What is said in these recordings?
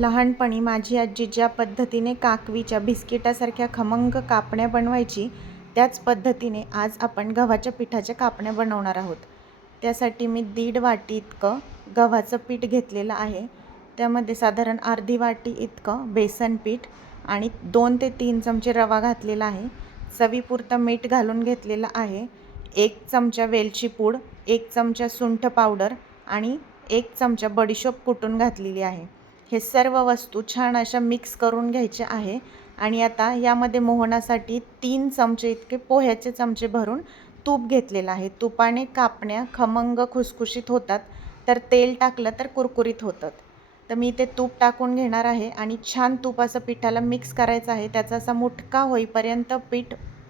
लहानपणी माझी आजी ज्या पद्धतीने काकवीच्या बिस्किटासारख्या खमंग कापण्या बनवायची, त्याच पद्धतीने आज आपण गव्हाच्या पिठाच्या कापण्या बनवणार आहोत। त्यासाठी मी 1.5 वाटी इतकं गव्हाचं पीठ घेतलेलं आहे। त्यामध्ये साधारण अर्धी वाटी इतकं बेसन पीठ आणि 2 ते 3 चमचे रवा घातलेला आहे। चवीपुरतं मीठ घालून घेतलेलं आहे। 1 चमचा वेलची पूड, 1 चमचा सुंठ पावडर आणि 1 चमचा बडीशोप कुटून घातलेली आहे। हे सर्व वस्तू छान अशा मिक्स करून घ्यायचे आहे। आणि आता यामध्ये मोहनासाठी 3 चमचे इतके पोह्याचे चमचे भरून तूप घेतलेलं आहे। तुपाने कापण्या खमंग खुसखुशीत होतात, तर तेल टाकलं तर कुरकुरीत होतात। तर मी ते तूप टाकून घेणार आहे आणि छान तूप असं पिठाला मिक्स करायचं आहे। त्याचा असा मुटका होईपर्यंत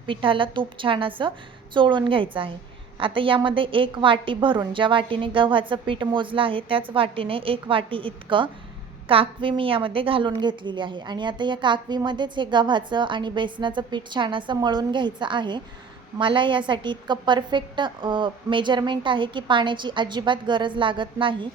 पिठाला तूप छान असं चोळून घ्यायचं आहे। आता यामध्ये 1 वाटी भरून, ज्या वाटीने गव्हाचं पीठ मोजलं आहे त्याच वाटीने 1 वाटी इतकं काकवी मी यामध्ये घालून घेतलेली आहे। आणि आता या काकवीमध्येच हे गव्हाचं आणि बेसनाचं पीठ छान असं मळून घ्यायचं आहे। मला यासाठी इतकं परफेक्ट मेजरमेंट आहे की पाण्याची अजिबात गरज लागत नाही।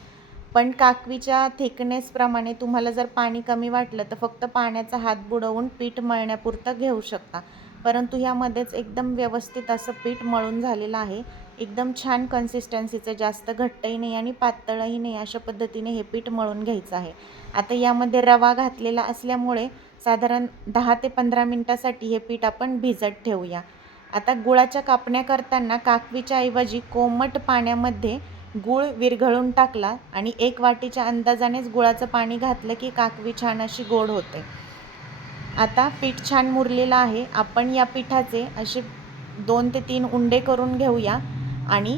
पण काकवीच्या थिकनेसप्रमाणे तुम्हाला जर पाणी कमी वाटलं तर फक्त पाण्याचा हात बुडवून पीठ मळण्यापुरतं घेऊ शकता। परंतु ह्यामध्येच एकदम व्यवस्थित असं पीठ मळून झालेलं आहे। एकदम छान कन्सिस्टन्सीचं, जास्त घट्टही नाही आणि पातळही नाही, अशा पद्धतीने हे पीठ मळून घ्यायचं आहे। आता यामध्ये रवा घातलेला असल्यामुळे साधारण 10 ते 15 मिनिटासाठी हे पीठ आपण भिजत ठेवूया। आता गुळाच्या कापण्या करताना काकवीच्या ऐवजी कोमट पाण्यामध्ये गूळ विरघळून टाकला आणि 1 वाटीच्या अंदाजानेच गुळाचं पाणी घातलं की काकवी छान अशी गोड होते। आता पीठ छान मुरलेलं आहे। आपण या पिठाचे असे 2 ते 3 उंडे करून घेऊया आणि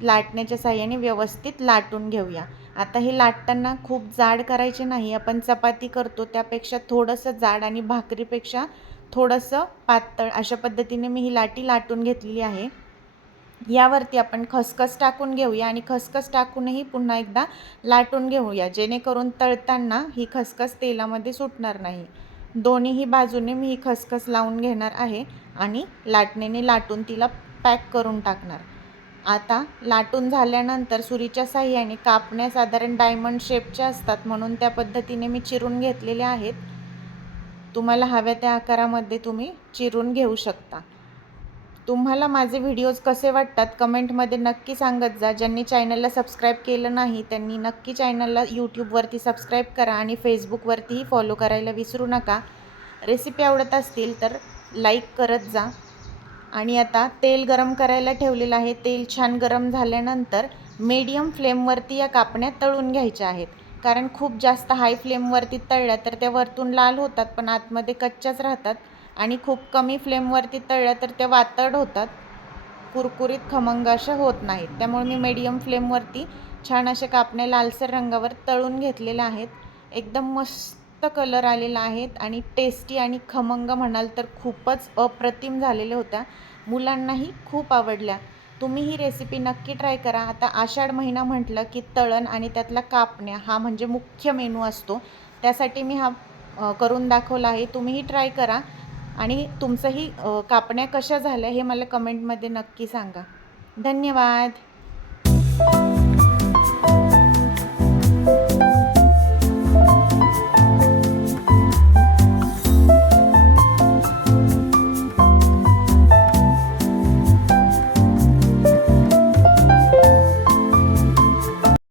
लाटण्याच्या साहाय्याने व्यवस्थित लाटून घेऊया। आता हे लाटताना खूप जाड करायचे नाही। आपण चपाती करतो त्यापेक्षा थोडंसं जाड आणि भाकरीपेक्षा थोडंसं पातळ, अशा पद्धतीने मी ही लाटी लाटून घेतलेली आहे। यावरती आपण खसखस टाकून घेऊया आणि खसखस टाकूनही पुन्हा एकदा लाटून घेऊया, जेणेकरून तळताना ही खसखस तेलामध्ये सुटणार नाही। दोन्हीही बाजूने मी ही खसखस लावून घेणार आहे आणि लाटणीने लाटून तिला पॅक करून टाकणार। आता लाटून झाल्यानंतर सुरीच्या साहाय्याने कापण्या साधारण डायमंड शेपच्या असतात, म्हणून त्या पद्धतीने मी चिरून घेतलेल्या आहेत। तुम्हाला हव्या त्या आकारामध्ये तुम्ही चिरून घेऊ शकता। तुम्हाला माझे व्हिडिओज कसे वाटतात कमेंटमध्ये नक्की सांगत जा। ज्यांनी चॅनलला सबस्क्राईब केलं नाही त्यांनी नक्की चॅनलला यूट्यूबवरती सबस्क्राईब करा आणि फेसबुकवरतीही फॉलो करायला विसरू नका। रेसिपी आवडत असतील तर लाईक करत जा। आणि आता तेल गरम करायला ठेवलेलं आहे। तेल छान गरम झाल्यानंतर मीडियम फ्लेमवरती या कापण्या तळून घ्यायच्या आहेत, कारण खूप जास्त हाय फ्लेमवरती तळल्या तर त्या वरतून लाल होतात पण आतमध्ये कच्च्याच राहतात, आणि खूप कमी फ्लेमवरती तळल्या तर त्या वातड होतात, कुरकुरीत खमंग अशा होत नाहीत। त्यामुळे मी मीडियम फ्लेमवरती छान अशा कापण्या लालसर रंगावर तळून घेतलेल्या आहेत। एकदम मस्त कलर आलेला आहेत आणि टेस्टी आणि खमंग म्हणाल तर खूपच अप्रतिम झालेल्या होत्या। मुलांनाही खूप आवडल्या। तुम्ही ही रेसिपी नक्की ट्राय करा। आता आषाढ महिना म्हटलं की तळण आणि त्यातला कापण्या हा म्हणजे मुख्य मेनू असतो, त्यासाठी मी हा करून दाखवला आहे। तुम्हीही ट्राय करा आणि तुमचंही कापण्या कशा झाल्या हे मला कमेंटमध्ये नक्की सांगा। धन्यवाद।